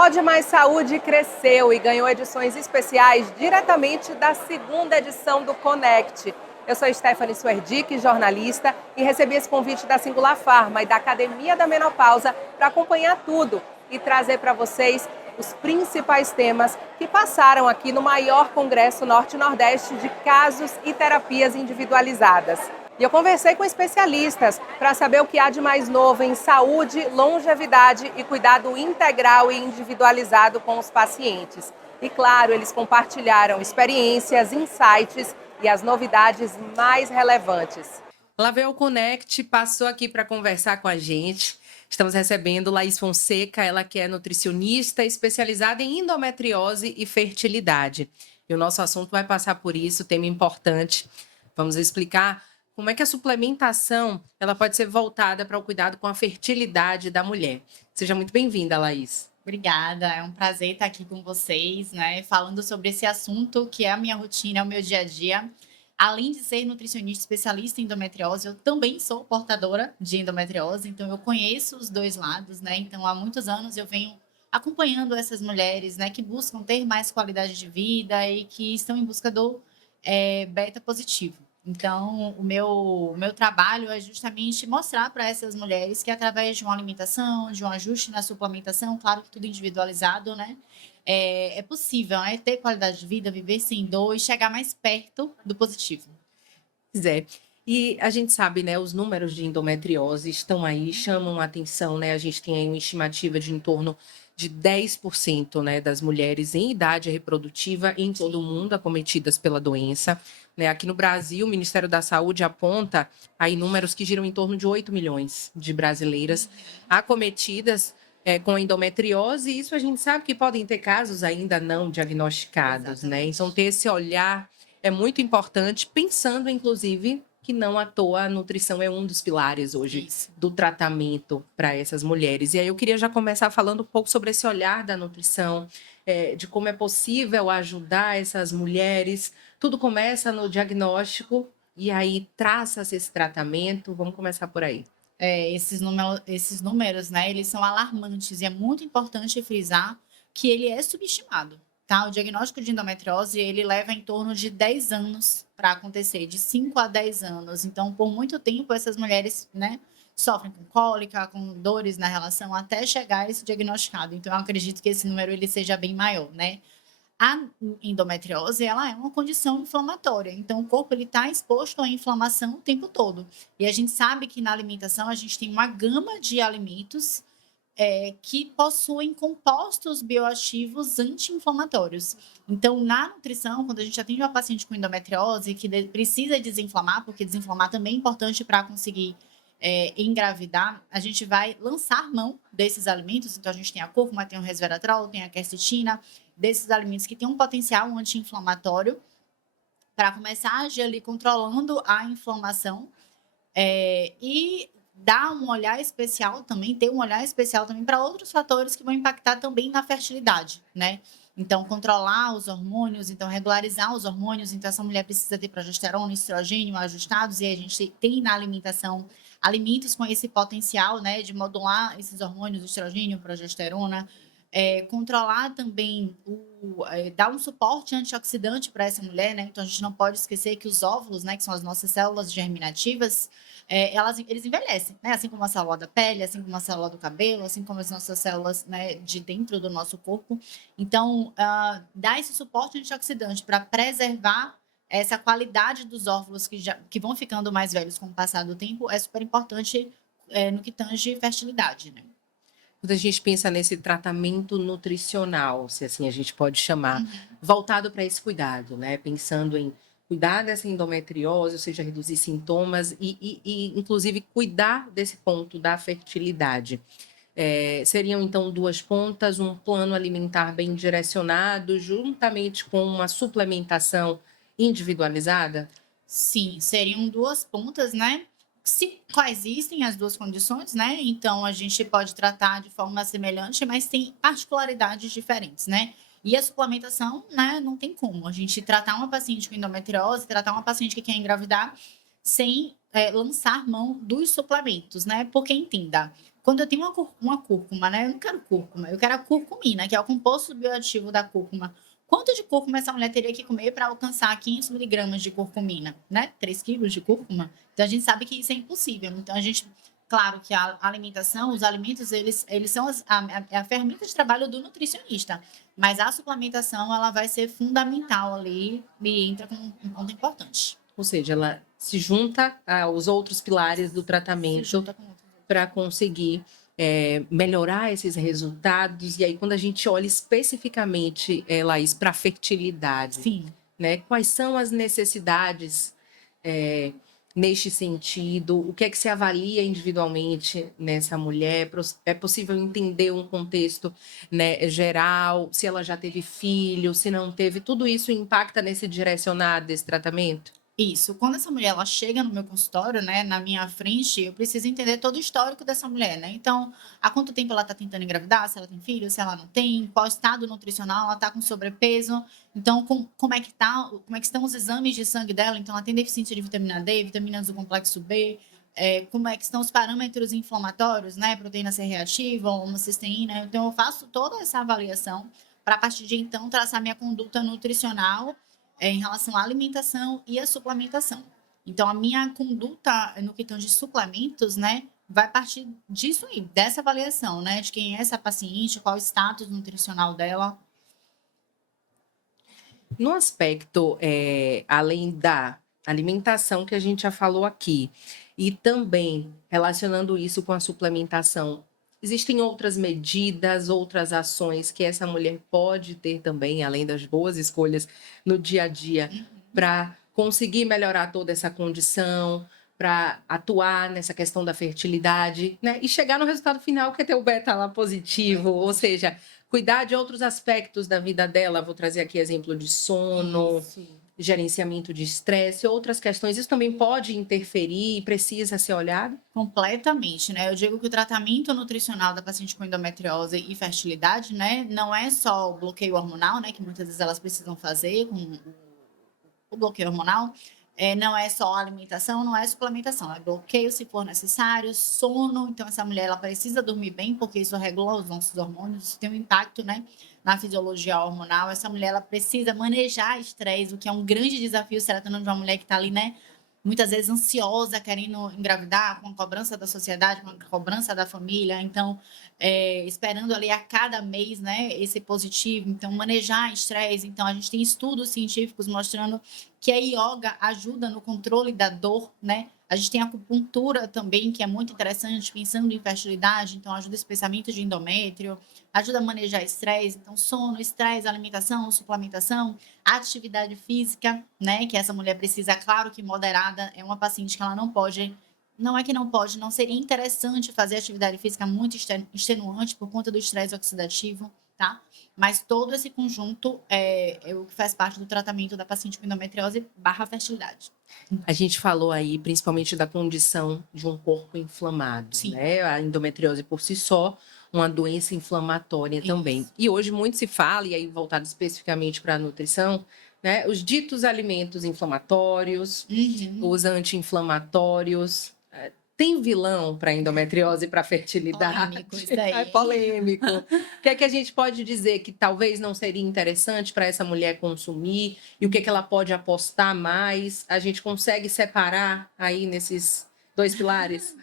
Pode Mais Saúde cresceu e ganhou edições especiais diretamente da segunda edição do Connect. Eu sou Stephanie Suerdick, jornalista, e recebi esse convite da Singular Pharma e da Academia da Menopausa para acompanhar tudo e trazer para vocês os principais temas que passaram aqui no maior congresso Norte-Nordeste de casos e terapias individualizadas. E eu conversei com especialistas para saber o que há de mais novo em saúde, longevidade e cuidado integral e individualizado com os pacientes. E claro, eles compartilharam experiências, insights e as novidades mais relevantes. Lavel Connect passou aqui para conversar com a gente. Estamos recebendo Laís Fonseca, ela que é nutricionista especializada em endometriose e fertilidade. E o nosso assunto vai passar por isso, tema importante. Vamos explicar como é que a suplementação ela pode ser voltada para o cuidado com a fertilidade da mulher. Seja muito bem-vinda, Laís. Obrigada, é um prazer estar aqui com vocês, né? Falando sobre esse assunto que é a minha rotina, é o meu dia a dia. Além de ser nutricionista especialista em endometriose, eu também sou portadora de endometriose, então eu conheço os dois lados, né? Então há muitos anos eu venho acompanhando essas mulheres, né, que buscam ter mais qualidade de vida e que estão em busca do beta positivo. Então, o meu trabalho é justamente mostrar para essas mulheres que através de uma alimentação, de um ajuste na suplementação, claro que tudo individualizado, né? É possível, né, ter qualidade de vida, viver sem dor e chegar mais perto do positivo. Pois é. E a gente sabe, né, os números de endometriose estão aí, chamam a atenção, né? A gente tem aí uma estimativa de em torno de 10%, né, das mulheres em idade reprodutiva em todo o mundo acometidas pela doença. Né? Aqui no Brasil, o Ministério da Saúde aponta aí números que giram em torno de 8 milhões de brasileiras acometidas com endometriose. E isso a gente sabe que podem ter casos ainda não diagnosticados, né? Então, ter esse olhar é muito importante, pensando, inclusive, que não à toa a nutrição é um dos pilares hoje do tratamento para essas mulheres. E aí eu queria já começar falando um pouco sobre esse olhar da nutrição, de como é possível ajudar essas mulheres. Tudo começa no diagnóstico e aí traça-se esse tratamento. Vamos começar por aí. Esses números, né, eles são alarmantes e é muito importante frisar que ele é subestimado. Tá? O diagnóstico de endometriose, ele leva em torno de 10 anos para acontecer, de 5 a 10 anos. Então, por muito tempo, essas mulheres, né, sofrem com cólica, com dores na relação, até chegar a esse diagnosticado. Então, eu acredito que esse número ele seja bem maior, né? A endometriose, ela é uma condição inflamatória, então o corpo ele está exposto à inflamação o tempo todo. E a gente sabe que na alimentação a gente tem uma gama de alimentos que possuem compostos bioativos anti-inflamatórios. Então, na nutrição, quando a gente atende uma paciente com endometriose que precisa desinflamar, porque desinflamar também é importante para conseguir engravidar, a gente vai lançar mão desses alimentos. Então, a gente tem a cúrcuma, tem o resveratrol, tem a quercetina, desses alimentos que têm um potencial anti-inflamatório, para começar a agir ali controlando a inflamação e dar um olhar especial também, ter um olhar especial também para outros fatores que vão impactar também na fertilidade, né? Então, controlar os hormônios, então regularizar os hormônios. Então, essa mulher precisa ter progesterona, estrogênio ajustados, e a gente tem na alimentação alimentos com esse potencial, né, de modular esses hormônios, estrogênio, progesterona, controlar também, dar um suporte antioxidante para essa mulher, né? Então, a gente não pode esquecer que os óvulos, né, que são as nossas células germinativas, eles envelhecem, né? Assim como a célula da pele, assim como a célula do cabelo, assim como as nossas células, né, de dentro do nosso corpo. Então, dar esse suporte antioxidante para preservar essa qualidade dos óvulos que vão ficando mais velhos com o passar do tempo é super importante no que tange fertilidade, né? Quando a gente pensa nesse tratamento nutricional, se assim a gente pode chamar, voltado para esse cuidado, né? Pensando em cuidar dessa endometriose, ou seja, reduzir sintomas e inclusive, cuidar desse ponto da fertilidade. Seriam, então, duas pontas, um plano alimentar bem direcionado, juntamente com uma suplementação individualizada? Sim, seriam duas pontas, né? Se coexistem as duas condições, né? Então a gente pode tratar de forma semelhante, mas tem particularidades diferentes, né? E a suplementação, né? Não tem como. A gente tratar uma paciente com endometriose, tratar uma paciente que quer engravidar, sem lançar mão dos suplementos, né? Porque entenda, quando eu tenho uma cúrcuma, né? Eu não quero cúrcuma, eu quero a curcumina, que é o composto bioativo da cúrcuma. Quanto de cúrcuma essa mulher teria que comer para alcançar 500 miligramas de curcumina, né? 3 quilos de cúrcuma? Então, a gente sabe que isso é impossível. Então, a gente, claro que a alimentação, os alimentos, eles são a ferramenta de trabalho do nutricionista, mas a suplementação, ela vai ser fundamental ali e entra como um ponto importante. Ou seja, ela se junta aos outros pilares do Se tratamento junta com outros. para conseguir melhorar esses resultados. E aí, quando a gente olha especificamente, Laís, para a fertilidade, Sim. né? Quais são as necessidades neste sentido? O que é que se avalia individualmente nessa mulher? É possível entender um contexto, né, geral, se ela já teve filho, se não teve, tudo isso impacta nesse direcionado desse tratamento? Isso. Quando essa mulher ela chega no meu consultório, né, na minha frente, eu preciso entender todo o histórico dessa mulher, né? Então, há quanto tempo ela está tentando engravidar, se ela tem filho, se ela não tem, qual estado nutricional, ela está com sobrepeso. Então, como é que tá, como é que estão os exames de sangue dela? Então, ela tem deficiência de vitamina D, vitaminas do complexo B, como é que estão os parâmetros inflamatórios, né? Proteína C reativa, homocisteína. Então, eu faço toda essa avaliação para, a partir de então, traçar minha conduta nutricional em relação à alimentação e à suplementação. Então, a minha conduta no que tange suplementos, né, vai partir disso aí, dessa avaliação, né, de quem é essa paciente, qual o status nutricional dela. No aspecto, além da alimentação que a gente já falou aqui, e também relacionando isso com a suplementação, existem outras medidas, outras ações que essa mulher pode ter também, além das boas escolhas no dia a dia, para conseguir melhorar toda essa condição, para atuar nessa questão da fertilidade, né? E chegar no resultado final, que é ter o beta lá positivo, ou seja, cuidar de outros aspectos da vida dela. Vou trazer aqui exemplo de sono, Isso. gerenciamento de estresse, outras questões. Isso também pode interferir e precisa ser olhado? Completamente, né? Eu digo que o tratamento nutricional da paciente com endometriose e fertilidade, né, não é só o bloqueio hormonal, né, que muitas vezes elas precisam fazer com o bloqueio hormonal, não é só alimentação, não é suplementação, é bloqueio se for necessário, sono. Então, essa mulher ela precisa dormir bem, porque isso regula os nossos hormônios, isso tem um impacto, né, na fisiologia hormonal. Essa mulher ela precisa manejar estresse, o que é um grande desafio, se ela tratando de uma mulher que está ali, né, muitas vezes ansiosa, querendo engravidar, com a cobrança da sociedade, com a cobrança da família. Então, esperando ali a cada mês, né, esse positivo. Então, manejar estresse. Então, a gente tem estudos científicos mostrando que a yoga ajuda no controle da dor, né? A gente tem a acupuntura também, que é muito interessante, pensando em fertilidade. Então, ajuda esse pensamento de endométrio, ajuda a manejar estresse. Então, sono, estresse, alimentação, suplementação, atividade física, né? Que essa mulher precisa, claro que moderada, é uma paciente que ela não pode, não é que não pode, não seria interessante fazer atividade física muito extenuante por conta do estresse oxidativo, tá? Mas todo esse conjunto é o que faz parte do tratamento da paciente com endometriose barra fertilidade. A gente falou aí principalmente da condição de um corpo inflamado, Sim. né? A endometriose por si só, uma doença inflamatória também. Isso. E hoje muito se fala, e aí voltado especificamente para a nutrição, né? Os ditos alimentos inflamatórios, os anti-inflamatórios. Tem vilão para endometriose e para fertilidade? Polêmico isso aí. É polêmico. O que é que a gente pode dizer que talvez não seria interessante para essa mulher consumir? E o que é que ela pode apostar mais? A gente consegue separar aí nesses dois pilares?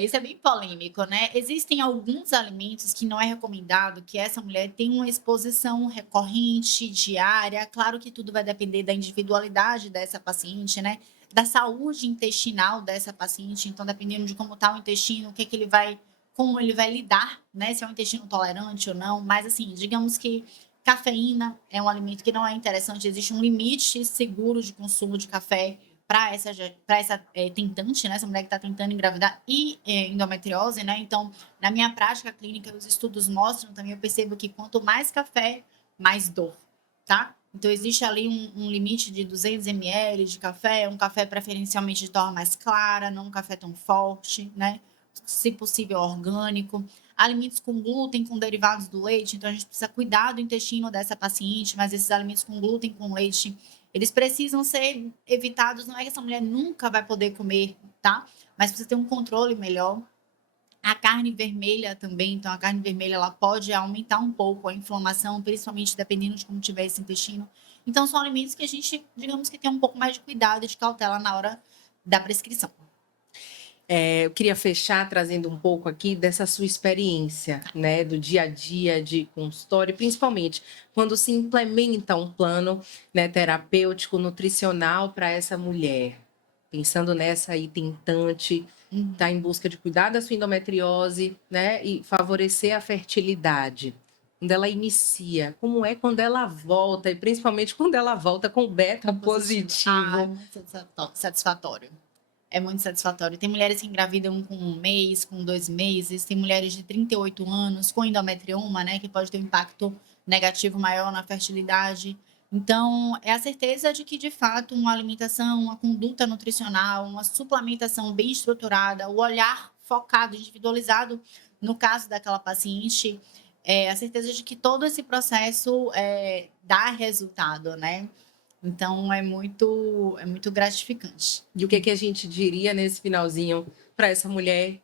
Isso é bem polêmico, né? Existem alguns alimentos que não é recomendado que essa mulher tenha uma exposição recorrente, diária. Claro que tudo vai depender da individualidade dessa paciente, né? Da saúde intestinal dessa paciente. Então, dependendo de como está o intestino, o que, que ele vai, como ele vai lidar, né? Se é um intestino tolerante ou não. Mas, assim, digamos que cafeína é um alimento que não é interessante. Existe um limite seguro de consumo de café para essa tentante, né? Essa mulher que está tentando engravidar e endometriose, né? Então, na minha prática clínica, os estudos mostram também, eu percebo que quanto mais café, mais dor, tá? Então, existe ali um limite de 200 ml de café, um café preferencialmente de torra mais clara, não um café tão forte, né? Se possível, orgânico. Alimentos com glúten, com derivados do leite, então a gente precisa cuidar do intestino dessa paciente, mas esses alimentos com glúten, com leite, eles precisam ser evitados. Não é que essa mulher nunca vai poder comer, tá? Mas precisa ter um controle melhor. A carne vermelha também, então a carne vermelha ela pode aumentar um pouco a inflamação, principalmente dependendo de como tiver esse intestino. Então são alimentos que a gente, digamos que tem um pouco mais de cuidado e de cautela na hora da prescrição. Eu queria fechar trazendo um pouco aqui dessa sua experiência, né, do dia a dia de consultório, principalmente quando se implementa um plano, né, terapêutico, nutricional para essa mulher. Pensando nessa aí tentante, está em busca de cuidar da sua endometriose, né, e favorecer a fertilidade. Quando ela inicia, como é quando ela volta, e principalmente quando ela volta com beta positivo. É muito satisfatório. É muito satisfatório. Tem mulheres que engravidam com 1 mês, com 2 meses, tem mulheres de 38 anos com endometrioma, né, que pode ter um impacto negativo maior na fertilidade. Então, é a certeza de que, de fato, uma alimentação, uma conduta nutricional, uma suplementação bem estruturada, o olhar focado, individualizado, no caso daquela paciente, é a certeza de que todo esse processo dá resultado, né? Então, é muito gratificante. E o que a gente diria nesse finalzinho para essa mulher que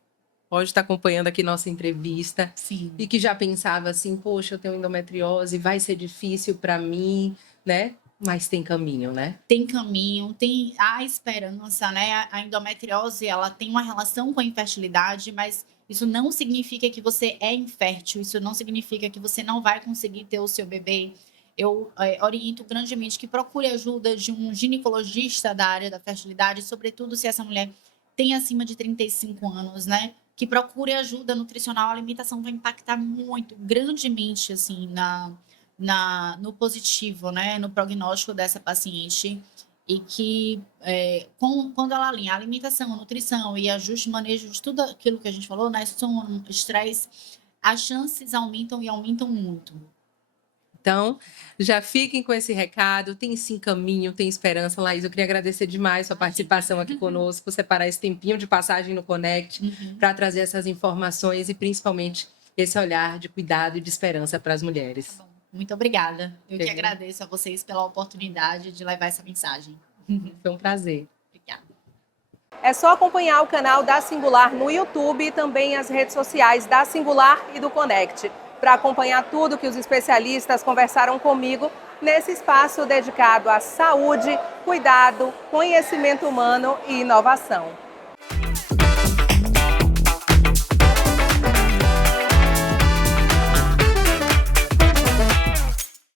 pode estar acompanhando aqui nossa entrevista? Sim. E que já pensava assim, poxa, eu tenho endometriose, vai ser difícil para mim, né? Mas tem caminho, né? Tem caminho, tem a esperança, né? A endometriose, ela tem uma relação com a infertilidade, mas isso não significa que você é infértil, isso não significa que você não vai conseguir ter o seu bebê. Eu oriento grandemente que procure ajuda de um ginecologista da área da fertilidade, sobretudo se essa mulher tem acima de 35 anos, né? Que procure ajuda nutricional. A alimentação vai impactar muito, grandemente, assim, no positivo, né? No prognóstico dessa paciente. E que, quando ela alinha a alimentação, a nutrição e ajuste e manejo de tudo aquilo que a gente falou, né? Sono, estresse, as chances aumentam e aumentam muito. Então, já fiquem com esse recado, tem sim caminho, tem esperança. Laís, eu queria agradecer demais sua participação aqui conosco, separar esse tempinho de passagem no Conect para trazer essas informações e principalmente esse olhar de cuidado e de esperança para as mulheres. Tá bom. Muito obrigada. Eu que agradeço a vocês pela oportunidade de levar essa mensagem. Foi um prazer. Obrigada. É só acompanhar o canal da Singular no YouTube e também as redes sociais da Singular e do Conect, para acompanhar tudo que os especialistas conversaram comigo nesse espaço dedicado à saúde, cuidado, conhecimento humano e inovação.